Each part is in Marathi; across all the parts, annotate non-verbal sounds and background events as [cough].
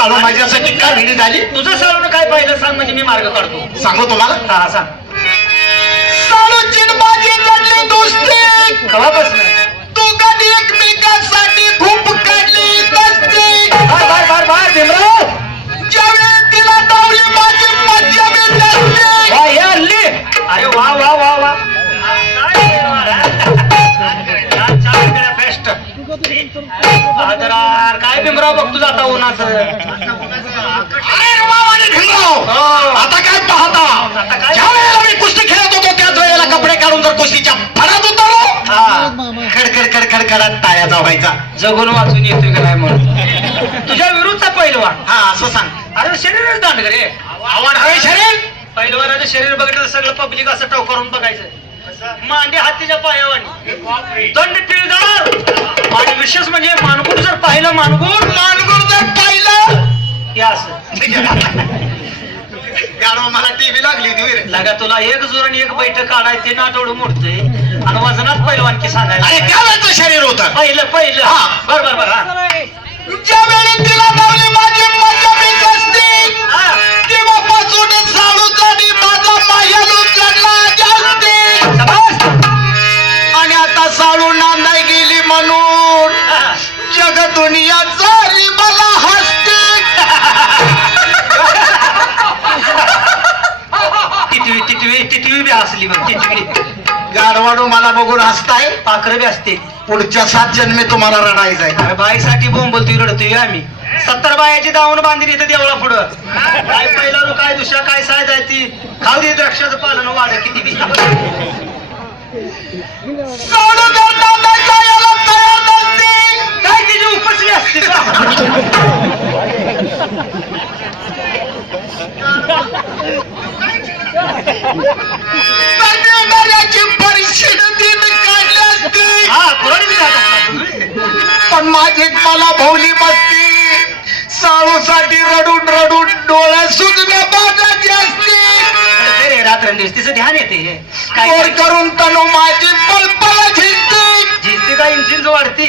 साळू माझ्यासाठी का भिडी झाली? तुझं साळून काय पाहिलं सांग म्हणजे मी मार्ग काढतो. सांगू तुम्हाला? हा हा, सांग माझी दोस्ती. कवापासून? तू कधी एकमेकांसाठी खूप काढली भीमराव. ज्यावेळी तिला दावली माझी काय भीमराव बघ तुझा आता उन्हाचं. आता काय पाहता? ज्या वेळेला मी कुस्ती खेळत होतो त्याच वेळेला कपडे काढून जर कुस्तीच्या फडात उतरलो हा. खडखड खडखड खडात टाळ्याचा व्हायचा जगून वाचून येतोय का नाही म्हणून? तुझ्या विरुद्धचा पैलवान. हा असं सांग. अरे शरीरच दांड रे. आवड हवे शरीर? पैलवानाचं शरीर बघितलं सगळं पब्लिक असं टव करून बघायचं. मांडी हातीच्या पायावानी दंड पिळदार. आणि विशेष म्हणजे मानगुर जर पाहिलं मानगुर मला टीव्ही लागली होती. लगा तुला एक जोर आणि एक बैठक काढाय ते नाटवडं मोडतंय आणि वजनात पैलवानकी अरे सांगायला त्यावेळेचं शरीर होतं पहिलं पहिलं हा. बर बर बर हा ज्या वेळी तिला दावली माझी टिटवी टिटवी टिटवी बी असली मग टिटवी गाडवाडू मला बघून हसताय. पाखरं बी असते पुढच्या सात जन्मी तुम्हाला रडायचंय. अरे बाईसाठी बोंबलतोय रडतोय आम्ही. सत्तर बायाची दावण बांधली इथं देवळा पुढं. काय पहिला काय दुसऱ्या काय साय जाय ती. खाऊ दे द्राक्षाचं पालन वाढ किती बी. साळू जर नांदाय जायला तयार नसते काय तिची उपसली असते का? [laughs] हा. पण माझीच मला भोवली बसती. साळूसाठी रडून रडून डोळे सुजल्या बाजाची असती. अरे ते रे रात्रंदिवस तिचं ध्यान येते. काय करून तनु माझी पलपला झिजती झिजते का इंजिन वाढते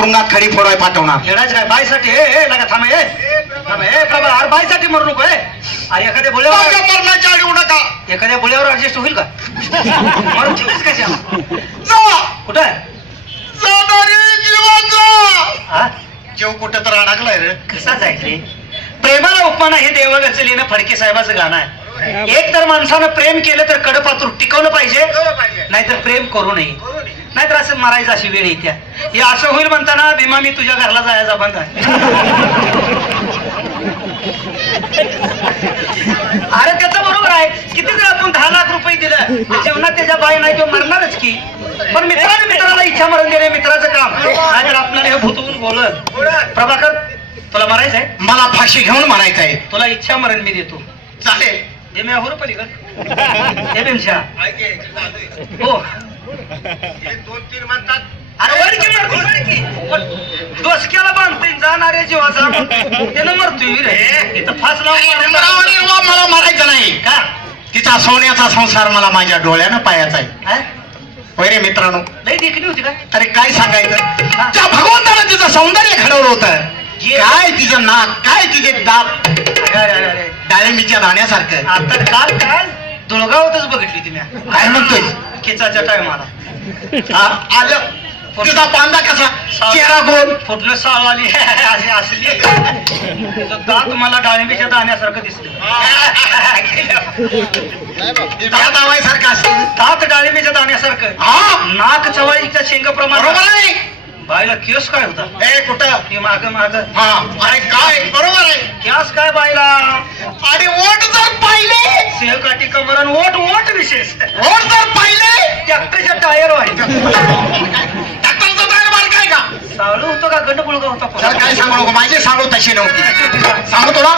तुरुंगात खडी फोडवाय पाठवणार. येडाच काय? ए ए लागा थांब ए. थांब ए प्रभा अरे बाईसाठी मरू नको ए. अरे एखाद्या बुळ्यावर माझ्या मरणाच्या आड येऊ नका. एखाद्या बुळ्यावर ऍडजस्ट होईल का? मरून ठेवलीस कशा जा. कुठं आहे? हा जीव कुठं तर अडकलाय रे. कसा जायचं रे? प्रेमाला उपमाना हे देव गचलीनं फडके साहेबाचं गाणं आहे. एक तर माणसानं प्रेम केलं तर कडपातूर टिकवलं पाहिजे. नाहीतर प्रेम करू नये. नाहीतर असं मारायचं अशी वेळ येत्या. हे असं होईल म्हणताना भीमा मी तुझ्या घरला जायचा बंद आहे. अरे त्याचं बरोबर आहे. किती जर आपण दहा लाख रुपये दिलं तर जीवनात त्याच्या बाई नाही तो मरणारच की. पण मित्राने मित्राला इच्छा मरण देणे मित्राचं काम. नाहीतर आपल्याला हे भूतवून बोलत प्रभाकर तुला मारायचंय मला फाशी घेऊन म्हणायचं आहे. तुला इच्छा मरण मी देतो. चालेल. हे मी पलीकड हे भीमशा. हो. दोन तीन म्हणतात अरे वर की मरतो, वर की. वर. डोसक्याला बांधतोय जाणाऱ्या जीवाचा. त्यानं मरतोय रे. इथं फास लावून रावणी वा मला मारायचं नाही. का? तिचा सोन्याचा संसार मला माझ्या डोळ्यानं पायाचा आहे. हा? होय रे मित्रांनो. लई देखणी होती का? अरे काय सांगायचं? त्या भगवंतानं तिचं सौंदर्य घडवलं होतं काय तिचं नाक काय तिचे दात? डाळिंबीच्या दाण्यासारखं आता काल काल दुळगावातच बघितली ती म्या काय म्हणतोय? किचाच्या टायमाला आलं. तुझा कसा? चेहरा गोल. फुटलं साळ आली. अशी असली तुझं दात मला डाळिंबीच्या दाण्यासारखं दिसलं. दावाईसारखं असतं. दात डाळिंबीच्या दाण्यासारखं. हा? नाक चवळीच्या शेंगाप्रमाणे. बरोबर आहे. बाईला केस काय होता? ए कुठं? हे माग माग. हा अरे काय? बरोबर आहे. केस काय बाईला? आणि वोट जर पाहिले. सिंहकाठी कमरण ओट ओट विशेष. वोट जर पाहिले. ट्रॅक्टरच्या टायर वाढी डॉक्टरचा टायर काय का? साळू होतं का? गंड मुलगा होता तर काय सांगू नको माझी सांगू तशी नव्हती. सांगू तुला